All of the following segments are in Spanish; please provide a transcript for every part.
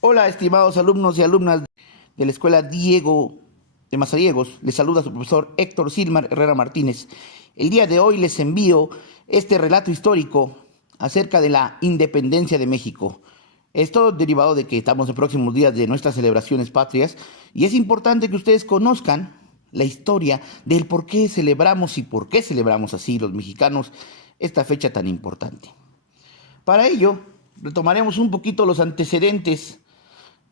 Hola, estimados alumnos y alumnas de la Escuela Diego de Mazariegos. Les saluda su profesor Héctor Silmar Herrera Martínez. El día de hoy les envío este relato histórico acerca de la independencia de México. Esto derivado de que estamos en próximos días de nuestras celebraciones patrias y es importante que ustedes conozcan la historia del por qué celebramos y por qué celebramos así los mexicanos esta fecha tan importante. Para ello, retomaremos un poquito los antecedentes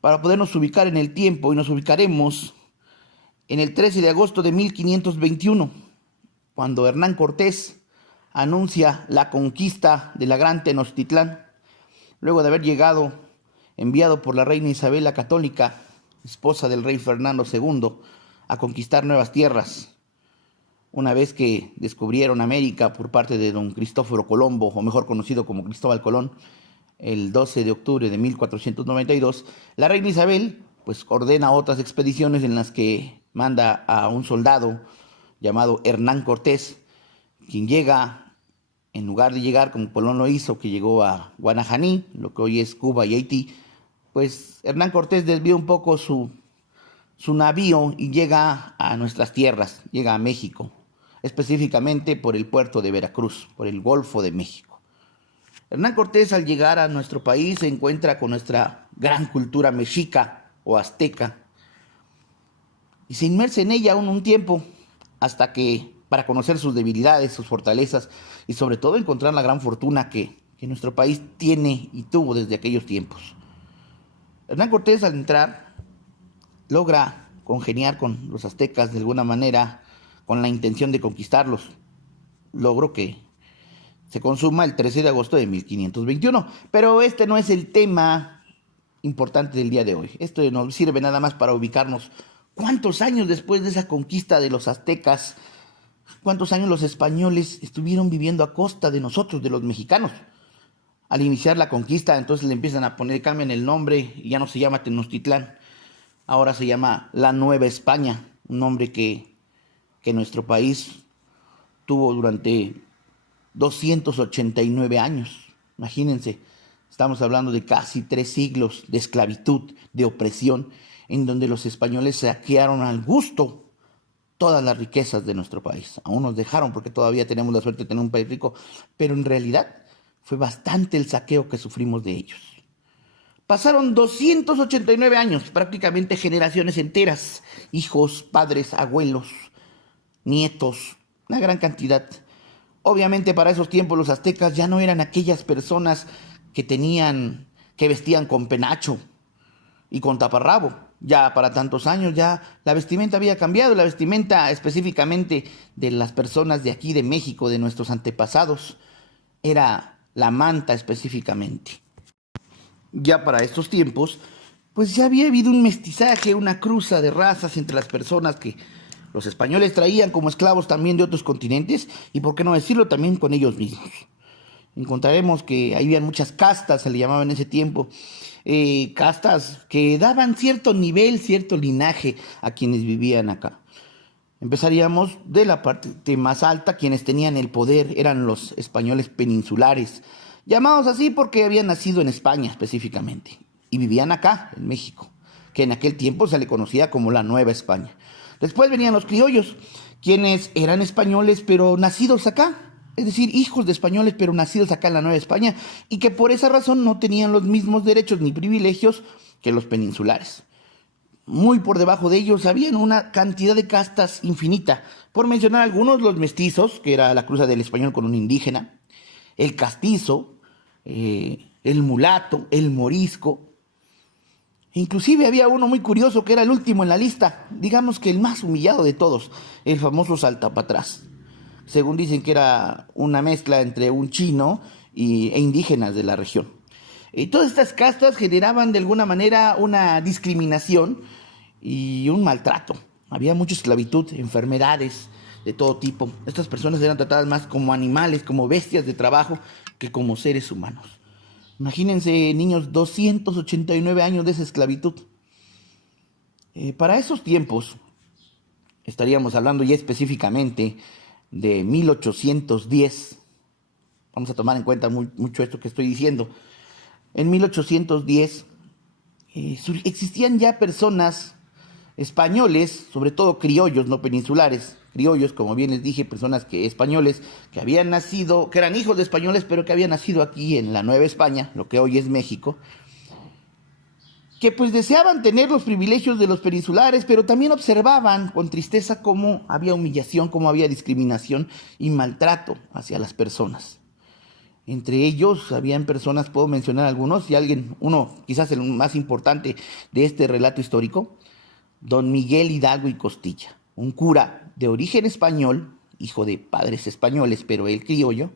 para podernos ubicar en el tiempo y nos ubicaremos en el 13 de agosto de 1521, cuando Hernán Cortés anuncia la conquista de la Gran Tenochtitlán, luego de haber llegado, enviado por la reina Isabel la Católica, esposa del rey Fernando II, a conquistar nuevas tierras. Una vez que descubrieron América por parte de don Cristóforo Colombo, o mejor conocido como Cristóbal Colón, el 12 de octubre de 1492, la reina Isabel pues ordena otras expediciones en las que manda a un soldado llamado Hernán Cortés, quien llega, en lugar de llegar como Colón lo hizo, que llegó a Guanajaní, lo que hoy es Cuba y Haití, pues Hernán Cortés desvió un poco su navío y llega a nuestras tierras, llega a México, específicamente por el puerto de Veracruz, por el Golfo de México. Hernán Cortés, al llegar a nuestro país, se encuentra con nuestra gran cultura mexica o azteca y se inmersa en ella un tiempo hasta que, para conocer sus debilidades, sus fortalezas y sobre todo encontrar la gran fortuna que nuestro país tiene y tuvo desde aquellos tiempos. Hernán Cortés, al entrar, logra congeniar con los aztecas de alguna manera con la intención de conquistarlos. Logro que se consuma el 13 de agosto de 1521. Pero este no es el tema importante del día de hoy. Esto nos sirve nada más para ubicarnos cuántos años después de esa conquista de los aztecas, cuántos años los españoles estuvieron viviendo a costa de nosotros, de los mexicanos. Al iniciar la conquista, entonces le empiezan a poner, cambian el nombre y ya no se llama Tenochtitlán. Ahora se llama la Nueva España, un nombre que nuestro país tuvo durante 289 años. Imagínense, estamos hablando de casi 3 siglos de esclavitud, de opresión, en donde los españoles saquearon al gusto todas las riquezas de nuestro país. Aún nos dejaron porque todavía tenemos la suerte de tener un país rico, pero en realidad fue bastante el saqueo que sufrimos de ellos. Pasaron 289 años, prácticamente generaciones enteras, hijos, padres, abuelos, nietos, una gran cantidad. Obviamente para esos tiempos los aztecas ya no eran aquellas personas que vestían con penacho y con taparrabo. Ya para tantos años ya la vestimenta había cambiado, la vestimenta específicamente de las personas de aquí de México, de nuestros antepasados, era la manta específicamente. Ya para estos tiempos, pues ya había habido un mestizaje, una cruza de razas entre las personas que los españoles traían como esclavos también de otros continentes y, por qué no decirlo, también con ellos mismos. Encontraremos que ahí había muchas castas, se le llamaba en ese tiempo, castas que daban cierto nivel, cierto linaje a quienes vivían acá. Empezaríamos de la parte más alta. Quienes tenían el poder eran los españoles peninsulares, llamados así porque habían nacido en España específicamente y vivían acá, en México, que en aquel tiempo se le conocía como la Nueva España. Después venían los criollos, quienes eran españoles pero nacidos acá, es decir, hijos de españoles pero nacidos acá en la Nueva España, y que por esa razón no tenían los mismos derechos ni privilegios que los peninsulares. Muy por debajo de ellos habían una cantidad de castas infinita. Por mencionar algunos, los mestizos, que era la cruza del español con un indígena, el castizo, el mulato, el morisco. Inclusive había uno muy curioso que era el último en la lista, digamos que el más humillado de todos, el famoso saltapatrás. Según dicen que era una mezcla entre un chino e indígenas de la región. Y todas estas castas generaban de alguna manera una discriminación y un maltrato. Había mucha esclavitud, enfermedades de todo tipo. Estas personas eran tratadas más como animales, como bestias de trabajo, que como seres humanos. Imagínense, niños, 289 años de esa esclavitud. Para esos tiempos, estaríamos hablando ya específicamente de 1810, vamos a tomar en cuenta mucho esto que estoy diciendo. En 1810 existían ya personas españoles, sobre todo criollos, no peninsulares, criollos, como bien les dije, personas españoles que habían nacido, que eran hijos de españoles, pero que habían nacido aquí en la Nueva España, lo que hoy es México, que pues deseaban tener los privilegios de los peninsulares, pero también observaban con tristeza cómo había humillación, cómo había discriminación y maltrato hacia las personas. Entre ellos habían personas, puedo mencionar algunos, uno quizás el más importante de este relato histórico, don Miguel Hidalgo y Costilla, un cura de origen español, hijo de padres españoles, pero él criollo,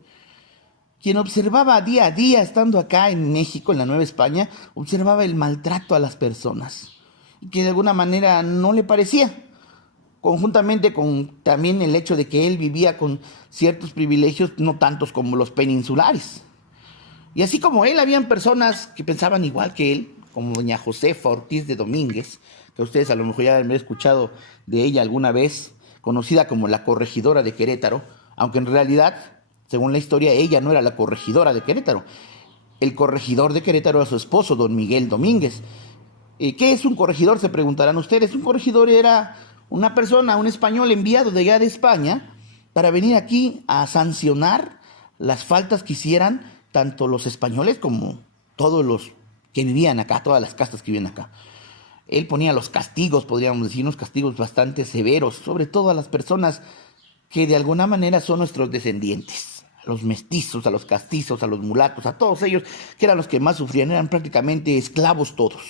quien observaba día a día, estando acá en México, en la Nueva España, observaba el maltrato a las personas, y que de alguna manera no le parecía, conjuntamente con también el hecho de que él vivía con ciertos privilegios, no tantos como los peninsulares. Y así como él, habían personas que pensaban igual que él, como doña Josefa Ortiz de Domínguez, que ustedes a lo mejor ya han escuchado de ella alguna vez, conocida como la corregidora de Querétaro, aunque en realidad, según la historia, ella no era la corregidora de Querétaro. El corregidor de Querétaro era su esposo, don Miguel Domínguez. ¿Qué es un corregidor? Se preguntarán ustedes. Un corregidor era una persona, un español enviado de allá de España para venir aquí a sancionar las faltas que hicieran tanto los españoles como todos los que vivían acá, todas las castas que vivían acá. Él ponía los castigos, podríamos decir, unos castigos bastante severos, sobre todo a las personas que de alguna manera son nuestros descendientes, a los mestizos, a los castizos, a los mulatos, a todos ellos, que eran los que más sufrían, eran prácticamente esclavos todos,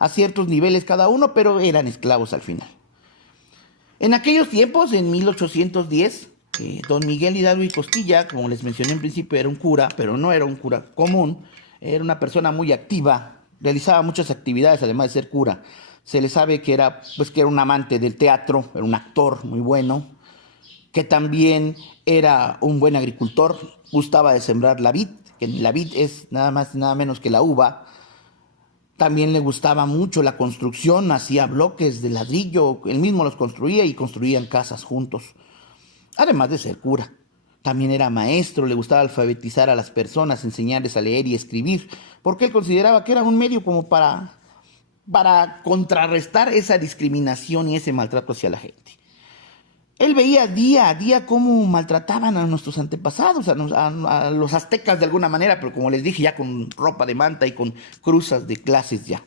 a ciertos niveles cada uno, pero eran esclavos al final. En aquellos tiempos, en 1810, don Miguel Hidalgo y Costilla, como les mencioné en principio, era un cura, pero no era un cura común, era una persona muy activa, realizaba muchas actividades además de ser cura. Se le sabe que era un amante del teatro, era un actor muy bueno, que también era un buen agricultor, gustaba de sembrar la vid, que la vid es nada más y nada menos que la uva. También le gustaba mucho la construcción, hacía bloques de ladrillo, él mismo los construía y construían casas juntos, además de ser cura. También era maestro, le gustaba alfabetizar a las personas, enseñarles a leer y escribir, porque él consideraba que era un medio como para contrarrestar esa discriminación y ese maltrato hacia la gente. Él veía día a día cómo maltrataban a nuestros antepasados, a los aztecas de alguna manera, pero como les dije, ya con ropa de manta y con cruzas de clases ya.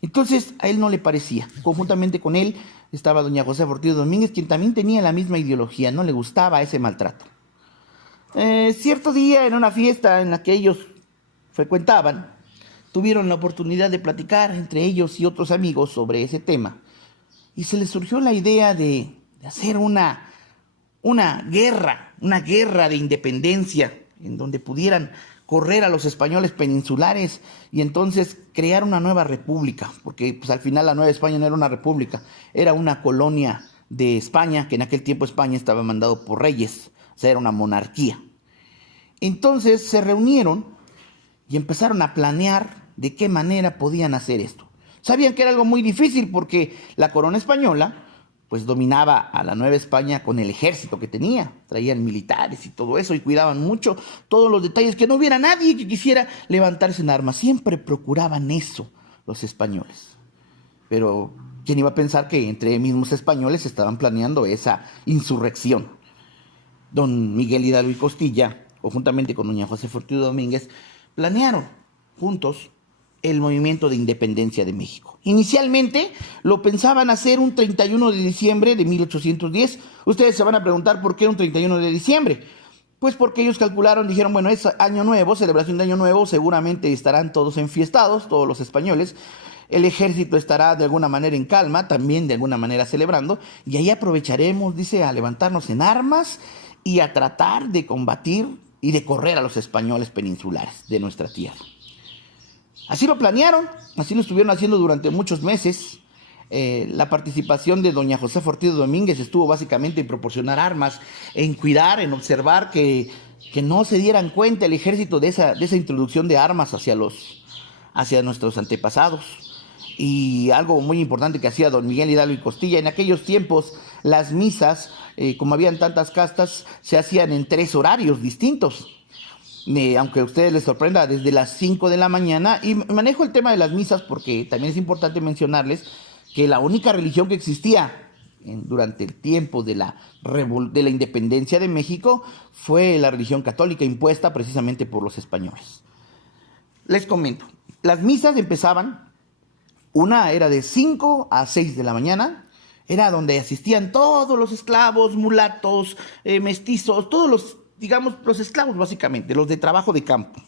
Entonces a él no le parecía. Conjuntamente con él estaba doña Josefa Ortiz Domínguez, quien también tenía la misma ideología, no le gustaba ese maltrato. Cierto día, en una fiesta en la que ellos frecuentaban, tuvieron la oportunidad de platicar entre ellos y otros amigos sobre ese tema, y se les surgió la idea de hacer una guerra de independencia, en donde pudieran correr a los españoles peninsulares y entonces crear una nueva república, porque pues al final la Nueva España no era una república, era una colonia de España, que en aquel tiempo España estaba mandado por reyes, o sea, era una monarquía. Entonces se reunieron y empezaron a planear de qué manera podían hacer esto. Sabían que era algo muy difícil porque la corona española pues dominaba a la Nueva España con el ejército que tenía, traían militares y todo eso y cuidaban mucho todos los detalles, que no hubiera nadie que quisiera levantarse en armas, siempre procuraban eso los españoles. Pero ¿quién iba a pensar que entre mismos españoles estaban planeando esa insurrección? Don Miguel Hidalgo y Costilla, conjuntamente con doña Josefa Ortiz Domínguez, planearon juntos el movimiento de independencia de México. Inicialmente lo pensaban hacer un 31 de diciembre de 1810. Ustedes se van a preguntar por qué un 31 de diciembre. Pues porque ellos calcularon, dijeron, bueno, es año nuevo, celebración de año nuevo, seguramente estarán todos enfiestados, todos los españoles. El ejército estará de alguna manera en calma, también de alguna manera celebrando, y ahí aprovecharemos, dice, a levantarnos en armas y a tratar de combatir y de correr a los españoles peninsulares de nuestra tierra. Así lo planearon, así lo estuvieron haciendo durante muchos meses. La participación de doña Josefa Ortiz Domínguez estuvo básicamente en proporcionar armas, en cuidar, en observar que no se dieran cuenta el ejército de esa introducción de armas hacia nuestros antepasados. Y algo muy importante que hacía don Miguel Hidalgo y Costilla, en aquellos tiempos las misas, como habían tantas castas, se hacían en 3 horarios distintos. aunque a ustedes les sorprenda, desde las 5 de la mañana. Y manejo el tema de las misas porque también es importante mencionarles que la única religión que existía durante el tiempo de la independencia de México fue la religión católica impuesta precisamente por los españoles. Les comento, las misas empezaban, una era de 5 a 6 de la mañana, era donde asistían todos los esclavos, mulatos, mestizos, todos los, digamos, los esclavos básicamente, los de trabajo de campo.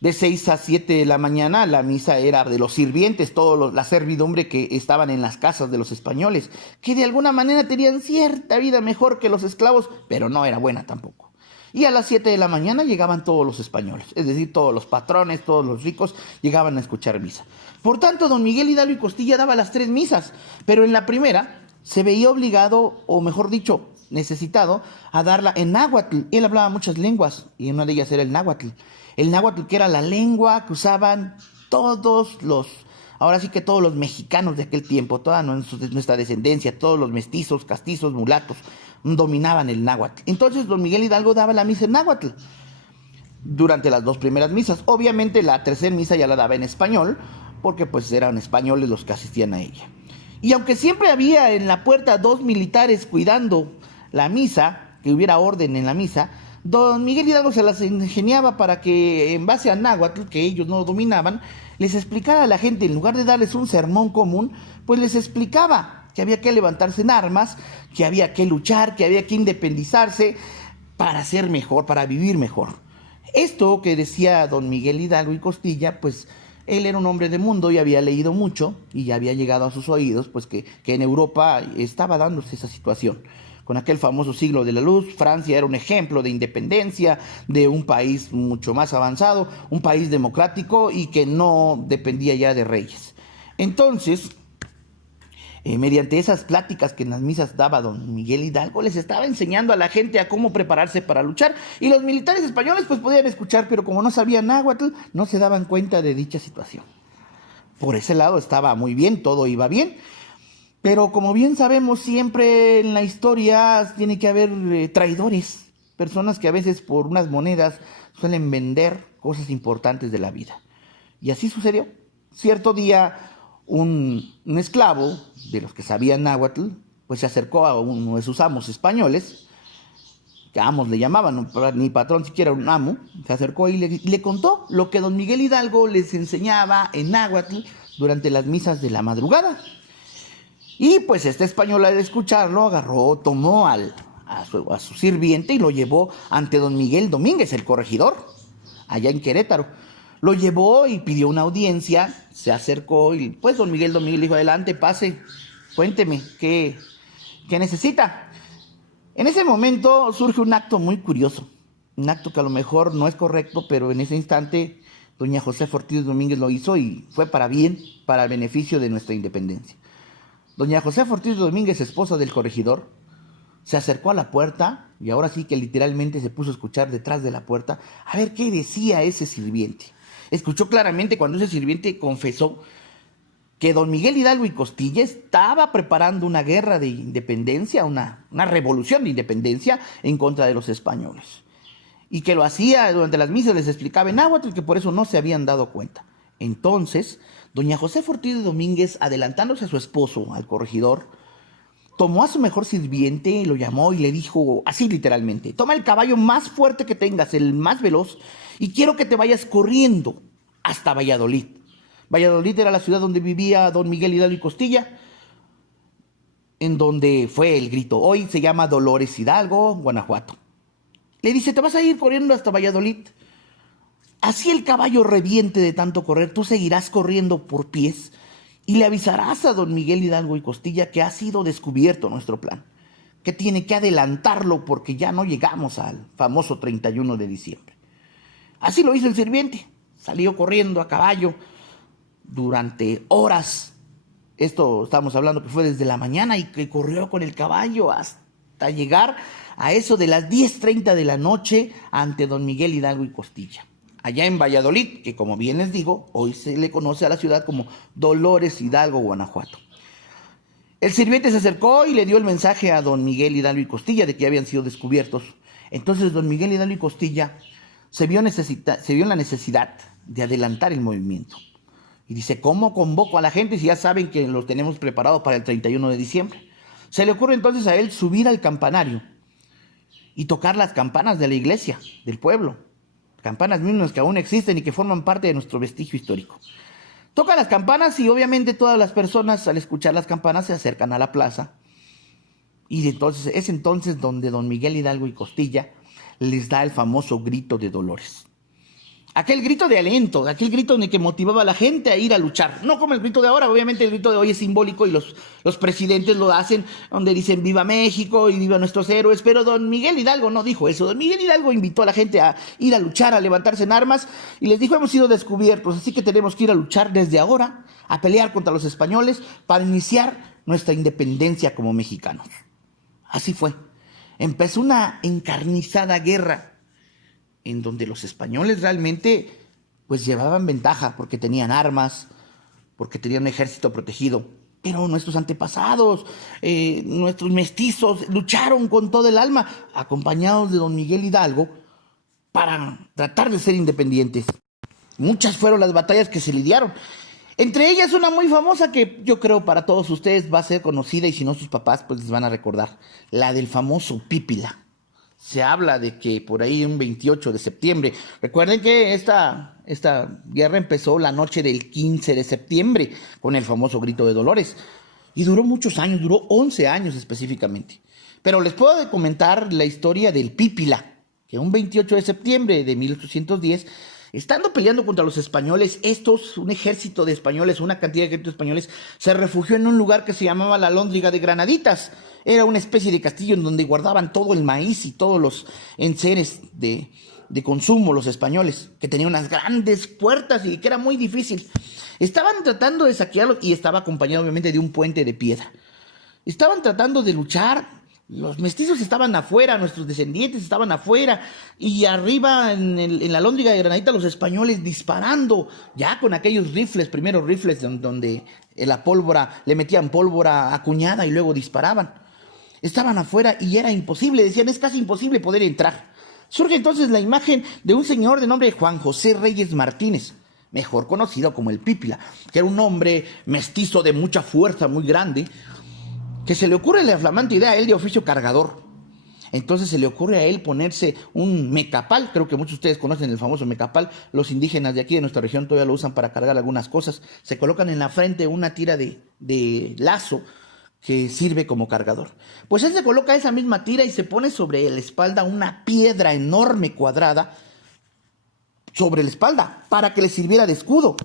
De 6 a 7 de la mañana la misa era de los sirvientes, la servidumbre que estaban en las casas de los españoles, que de alguna manera tenían cierta vida mejor que los esclavos, pero no era buena tampoco. Y a las 7 de la mañana llegaban todos los españoles, es decir, todos los patrones, todos los ricos llegaban a escuchar misa. Por tanto, don Miguel Hidalgo y Costilla daba las 3 misas, pero en la primera se veía obligado, o mejor dicho, necesitado, a darla en náhuatl. Él hablaba muchas lenguas y una de ellas era el náhuatl. El náhuatl, que era la lengua que usaban ahora sí que todos los mexicanos de aquel tiempo, toda nuestra descendencia, todos los mestizos, castizos, mulatos, dominaban el náhuatl. Entonces don Miguel Hidalgo daba la misa en náhuatl durante las 2 primeras misas. Obviamente la tercera misa ya la daba en español, porque pues eran españoles los que asistían a ella. Y aunque siempre había en la puerta 2 militares cuidando la misa, que hubiera orden en la misa, don Miguel Hidalgo se las ingeniaba para que, en base a náhuatl, que ellos no dominaban, les explicara a la gente, en lugar de darles un sermón común, pues les explicaba que había que levantarse en armas, que había que luchar, que había que independizarse para ser mejor, para vivir mejor. Esto que decía don Miguel Hidalgo y Costilla, pues él era un hombre de mundo y había leído mucho y ya había llegado a sus oídos, pues que en Europa estaba dándose esa situación. Con aquel famoso siglo de la luz, Francia era un ejemplo de independencia, de un país mucho más avanzado, un país democrático y que no dependía ya de reyes. Entonces, mediante esas pláticas que en las misas daba don Miguel Hidalgo, les estaba enseñando a la gente a cómo prepararse para luchar. Y los militares españoles pues podían escuchar, pero como no sabían náhuatl, no se daban cuenta de dicha situación. Por ese lado estaba muy bien, todo iba bien. Pero como bien sabemos, siempre en la historia tiene que haber traidores, personas que a veces por unas monedas suelen vender cosas importantes de la vida. Y así sucedió. Cierto día, un esclavo de los que sabían náhuatl, pues se acercó a uno de sus amos españoles, que amos le llamaban, ni patrón siquiera un amo, se acercó y le contó lo que don Miguel Hidalgo les enseñaba en náhuatl durante las misas de la madrugada. Y pues este español, al escucharlo, agarró, tomó a su sirviente y lo llevó ante don Miguel Domínguez, el corregidor, allá en Querétaro. Lo llevó y pidió una audiencia, se acercó y pues don Miguel Domínguez le dijo: adelante, pase, cuénteme, ¿qué necesita? En ese momento surge un acto muy curioso, un acto que a lo mejor no es correcto, pero en ese instante doña Josefa Ortiz Domínguez lo hizo y fue para bien, para el beneficio de nuestra independencia. Doña Josefa Ortiz Domínguez, esposa del corregidor, se acercó a la puerta y ahora sí que literalmente se puso a escuchar detrás de la puerta a ver qué decía ese sirviente. Escuchó claramente cuando ese sirviente confesó que don Miguel Hidalgo y Costilla estaba preparando una guerra de independencia, una revolución de independencia en contra de los españoles. Y que lo hacía durante las misas, les explicaba en náhuatl y que por eso no se habían dado cuenta. Entonces, doña Josefa Ortiz Domínguez, adelantándose a su esposo, al corregidor, tomó a su mejor sirviente y lo llamó y le dijo así literalmente: toma el caballo más fuerte que tengas, el más veloz, y quiero que te vayas corriendo hasta Valladolid. Valladolid era la ciudad donde vivía don Miguel Hidalgo y Costilla, en donde fue el grito. Hoy se llama Dolores Hidalgo, Guanajuato. Le dice: te vas a ir corriendo hasta Valladolid. Así el caballo reviente de tanto correr, tú seguirás corriendo por pies y le avisarás a don Miguel Hidalgo y Costilla que ha sido descubierto nuestro plan, que tiene que adelantarlo porque ya no llegamos al famoso 31 de diciembre. Así lo hizo el sirviente, salió corriendo a caballo durante horas. Esto estamos hablando que fue desde la mañana y que corrió con el caballo hasta llegar a eso de las 10:30 de la noche ante don Miguel Hidalgo y Costilla, allá en Valladolid, que como bien les digo, hoy se le conoce a la ciudad como Dolores Hidalgo, Guanajuato. El sirviente se acercó y le dio el mensaje a don Miguel Hidalgo y Costilla de que habían sido descubiertos. Entonces don Miguel Hidalgo y Costilla se vio en la necesidad de adelantar el movimiento. Y dice, ¿cómo convoco a la gente si ya saben que lo tenemos preparado para el 31 de diciembre? Se le ocurre entonces a él subir al campanario y tocar las campanas de la iglesia, del pueblo. Campanas mismas que aún existen y que forman parte de nuestro vestigio histórico. Toca las campanas y obviamente todas las personas al escuchar las campanas se acercan a la plaza. Y entonces, es entonces donde don Miguel Hidalgo y Costilla les da el famoso grito de Dolores. Aquel grito de aliento, aquel grito en el que motivaba a la gente a ir a luchar. No como el grito de ahora, obviamente el grito de hoy es simbólico y los presidentes lo hacen, donde dicen viva México y viva nuestros héroes, pero don Miguel Hidalgo no dijo eso. Don Miguel Hidalgo invitó a la gente a ir a luchar, a levantarse en armas y les dijo, hemos sido descubiertos, así que tenemos que ir a luchar desde ahora, a pelear contra los españoles para iniciar nuestra independencia como mexicanos. Así fue. Empezó una encarnizada guerra en donde los españoles realmente pues llevaban ventaja porque tenían armas, porque tenían un ejército protegido. Pero nuestros antepasados, nuestros mestizos lucharon con todo el alma, acompañados de don Miguel Hidalgo, para tratar de ser independientes. Muchas fueron las batallas que se lidiaron. Entre ellas una muy famosa que yo creo para todos ustedes va a ser conocida y si no sus papás pues les van a recordar. La del famoso Pípila. Se habla de que por ahí un 28 de septiembre, recuerden que esta guerra empezó la noche del 15 de septiembre con el famoso grito de Dolores y duró muchos años, duró 11 años específicamente. Pero les puedo comentar la historia del Pípila, que un 28 de septiembre de 1810, estando peleando contra los españoles, un ejército de españoles, una cantidad de ejércitos españoles, se refugió en un lugar que se llamaba la Alhóndiga de Granaditas. Era una especie de castillo en donde guardaban todo el maíz y todos los enseres de consumo los españoles, que tenían unas grandes puertas y que era muy difícil. Estaban tratando de saquearlo y estaba acompañado obviamente de un puente de piedra. Estaban tratando de luchar. Los mestizos estaban afuera, nuestros descendientes estaban afuera, y arriba en la Alhóndiga de Granadita los españoles disparando, ya con aquellos primeros rifles donde la pólvora, le metían pólvora acuñada y luego disparaban. Estaban afuera y era imposible, decían, es casi imposible poder entrar. Surge entonces la imagen de un señor de nombre Juan José Reyes Martínez, mejor conocido como el Pípila, que era un hombre mestizo de mucha fuerza, muy grande, que se le ocurre la flamante idea a él de oficio cargador. Entonces se le ocurre a él ponerse un mecapal, creo que muchos de ustedes conocen el famoso mecapal, los indígenas de aquí de nuestra región todavía lo usan para cargar algunas cosas, se colocan en la frente una tira de lazo que sirve como cargador. Pues él se coloca esa misma tira y se pone sobre la espalda una piedra enorme cuadrada sobre la espalda para que le sirviera de escudo.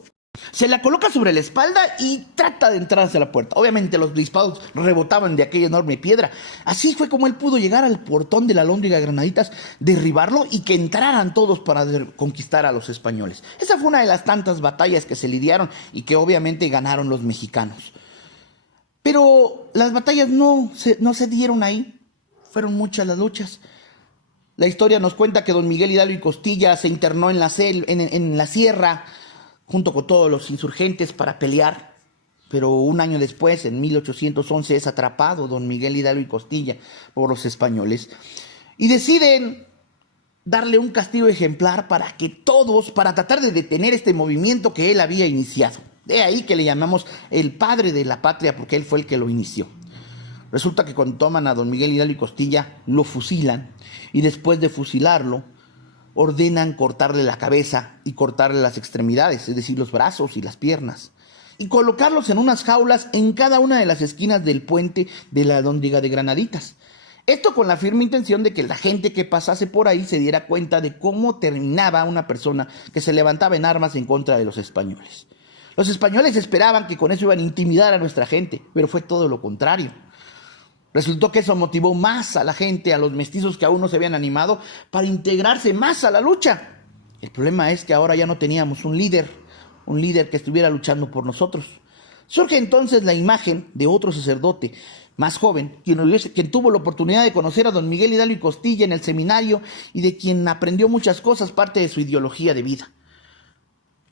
Se la coloca sobre la espalda y trata de entrar hacia la puerta. Obviamente los disparos rebotaban de aquella enorme piedra. Así fue como él pudo llegar al portón de la Alhóndiga de Granaditas, derribarlo y que entraran todos para conquistar a los españoles. Esa fue una de las tantas batallas que se lidiaron y que obviamente ganaron los mexicanos. Pero las batallas no se dieron ahí. Fueron muchas las luchas. La historia nos cuenta que don Miguel Hidalgo y Costilla se internó en la sierra junto con todos los insurgentes para pelear, pero un año después, en 1811, es atrapado don Miguel Hidalgo y Costilla por los españoles y deciden darle un castigo ejemplar para tratar de detener este movimiento que él había iniciado. De ahí que le llamamos el padre de la patria, porque él fue el que lo inició. Resulta que cuando toman a don Miguel Hidalgo y Costilla, lo fusilan y después de fusilarlo, ordenan cortarle la cabeza y cortarle las extremidades, es decir, los brazos y las piernas, y colocarlos en unas jaulas en cada una de las esquinas del puente de la Alhóndiga de Granaditas. Esto con la firme intención de que la gente que pasase por ahí se diera cuenta de cómo terminaba una persona que se levantaba en armas en contra de los españoles. Los españoles esperaban que con eso iban a intimidar a nuestra gente, pero fue todo lo contrario. Resultó que eso motivó más a la gente, a los mestizos que aún no se habían animado, para integrarse más a la lucha. El problema es que ahora ya no teníamos un líder que estuviera luchando por nosotros. Surge entonces la imagen de otro sacerdote más joven, quien tuvo la oportunidad de conocer a don Miguel Hidalgo y Costilla en el seminario y de quien aprendió muchas cosas, parte de su ideología de vida.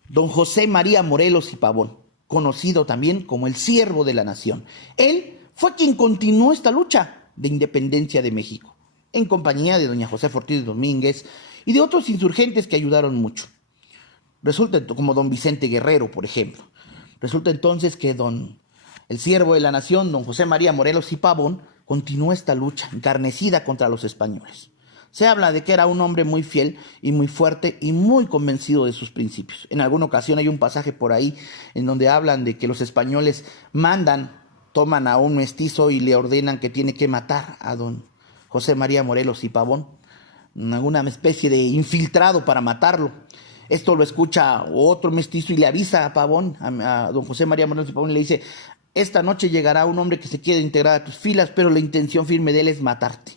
Don José María Morelos y Pavón, conocido también como el Siervo de la Nación. Él fue quien continuó esta lucha de independencia de México, en compañía de doña José Ortiz Domínguez y de otros insurgentes que ayudaron mucho. Resulta, como don Vicente Guerrero, por ejemplo. Resulta entonces que el siervo de la nación, don José María Morelos y Pavón, continuó esta lucha encarnecida contra los españoles. Se habla de que era un hombre muy fiel y muy fuerte y muy convencido de sus principios. En alguna ocasión hay un pasaje por ahí en donde hablan de que los españoles toman a un mestizo y le ordenan que tiene que matar a don José María Morelos y Pavón, alguna especie de infiltrado para matarlo. Esto lo escucha otro mestizo y le avisa a Pavón, a don José María Morelos y Pavón, y le dice: esta noche llegará un hombre que se quiere integrar a tus filas, pero la intención firme de él es matarte.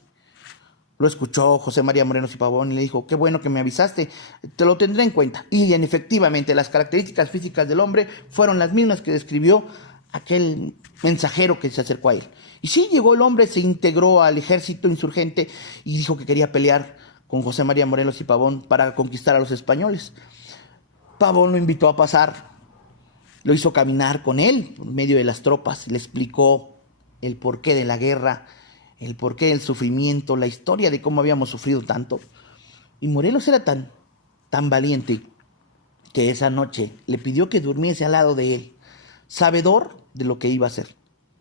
Lo escuchó José María Morelos y Pavón y le dijo: qué bueno que me avisaste, te lo tendré en cuenta. Y efectivamente las características físicas del hombre fueron las mismas que describió aquel mensajero que se acercó a él. Y sí, llegó el hombre, se integró al ejército insurgente y dijo que quería pelear con José María Morelos y Pavón para conquistar a los españoles. Pavón lo invitó a pasar, lo hizo caminar con él en medio de las tropas, le explicó el porqué de la guerra, el porqué del sufrimiento, la historia de cómo habíamos sufrido tanto. Y Morelos era tan valiente que esa noche le pidió que durmiese al lado de él, sabedor de lo que iba a hacer.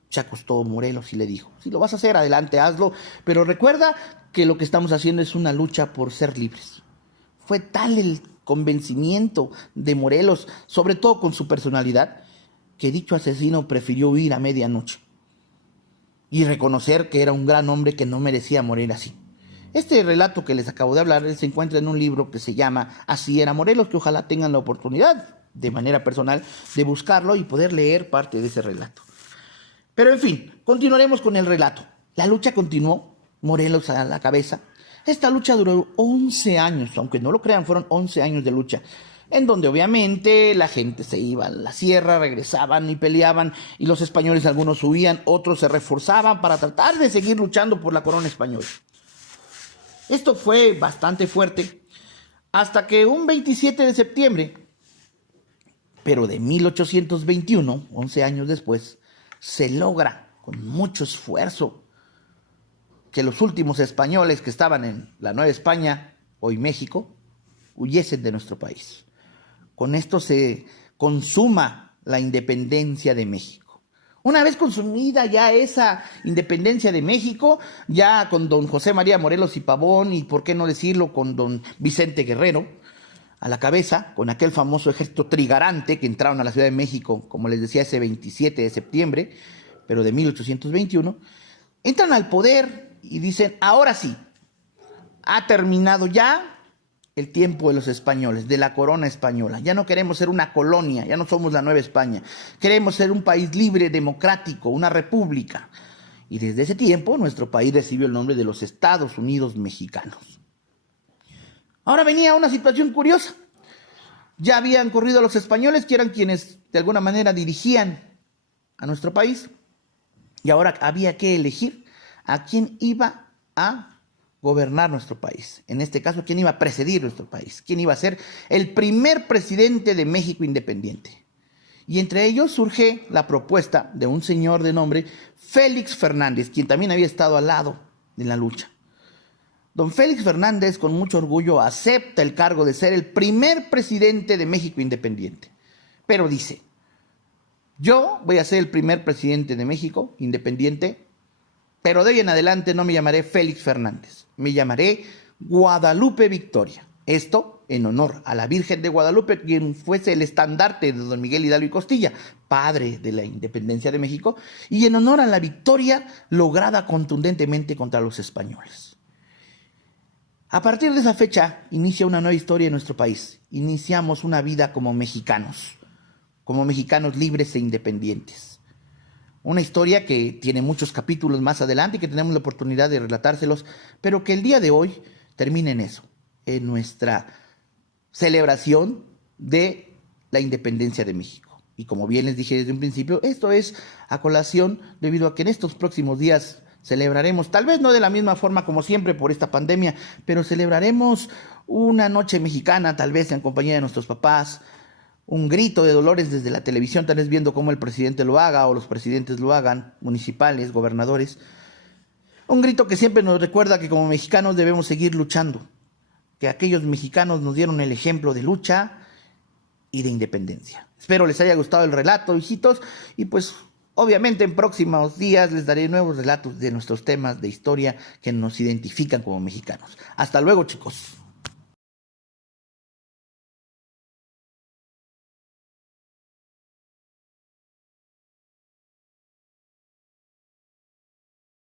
Se acostó Morelos y le dijo: si lo vas a hacer, adelante, hazlo, pero recuerda que lo que estamos haciendo es una lucha por ser libres. Fue tal el convencimiento de Morelos, sobre todo con su personalidad, que dicho asesino prefirió huir a medianoche y reconocer que era un gran hombre que no merecía morir así. Este relato que les acabo de hablar se encuentra en un libro que se llama Así era Morelos, que ojalá tengan la oportunidad de manera personal de buscarlo y poder leer parte de ese relato. Pero en fin, continuaremos con el relato. La lucha continuó, Morelos a la cabeza. Esta lucha duró 11 años, aunque no lo crean, fueron 11 años de lucha, en donde obviamente la gente se iba a la sierra, regresaban y peleaban, y los españoles, algunos huían, otros se reforzaban para tratar de seguir luchando por la corona española. Esto fue bastante fuerte, hasta que un 27 de septiembre, pero de 1821, 11 años después, se logra con mucho esfuerzo que los últimos españoles que estaban en la Nueva España, hoy México, huyesen de nuestro país. Con esto se consuma la independencia de México. Una vez consumida ya esa independencia de México, ya con don José María Morelos y Pavón, y por qué no decirlo, con don Vicente Guerrero a la cabeza, con aquel famoso ejército trigarante que entraron a la Ciudad de México, como les decía, ese 27 de septiembre, pero de 1821, entran al poder y dicen: ahora sí, ha terminado ya el tiempo de los españoles, de la corona española. Ya no queremos ser una colonia, ya no somos la Nueva España. Queremos ser un país libre, democrático, una república. Y desde ese tiempo nuestro país recibió el nombre de los Estados Unidos Mexicanos. Ahora venía una situación curiosa. Ya habían corrido a los españoles, que eran quienes de alguna manera dirigían a nuestro país. Y ahora había que elegir a quién iba a gobernar nuestro país. En este caso, quién iba a presidir nuestro país. Quién iba a ser el primer presidente de México independiente. Y entre ellos surge la propuesta de un señor de nombre Félix Fernández, quien también había estado al lado de la lucha. Don Félix Fernández, con mucho orgullo, acepta el cargo de ser el primer presidente de México independiente. Pero dice: yo voy a ser el primer presidente de México independiente, pero de hoy en adelante no me llamaré Félix Fernández, me llamaré Guadalupe Victoria. Esto en honor a la Virgen de Guadalupe, quien fuese el estandarte de don Miguel Hidalgo y Costilla, padre de la independencia de México, y en honor a la victoria lograda contundentemente contra los españoles. A partir de esa fecha inicia una nueva historia en nuestro país. Iniciamos una vida como mexicanos libres e independientes. Una historia que tiene muchos capítulos más adelante y que tenemos la oportunidad de relatárselos, pero que el día de hoy termina en eso, en nuestra celebración de la independencia de México. Y como bien les dije desde un principio, esto es a colación debido a que en estos próximos días celebraremos, tal vez no de la misma forma como siempre por esta pandemia, pero celebraremos una noche mexicana, tal vez en compañía de nuestros papás, un grito de dolores desde la televisión, tal vez viendo cómo el presidente lo haga o los presidentes lo hagan, municipales, gobernadores. Un grito que siempre nos recuerda que como mexicanos debemos seguir luchando que aquellos mexicanos nos dieron el ejemplo de lucha y de independencia. Espero les haya gustado el relato, hijitos, y pues obviamente en próximos días les daré nuevos relatos de nuestros temas de historia que nos identifican como mexicanos. Hasta luego, chicos.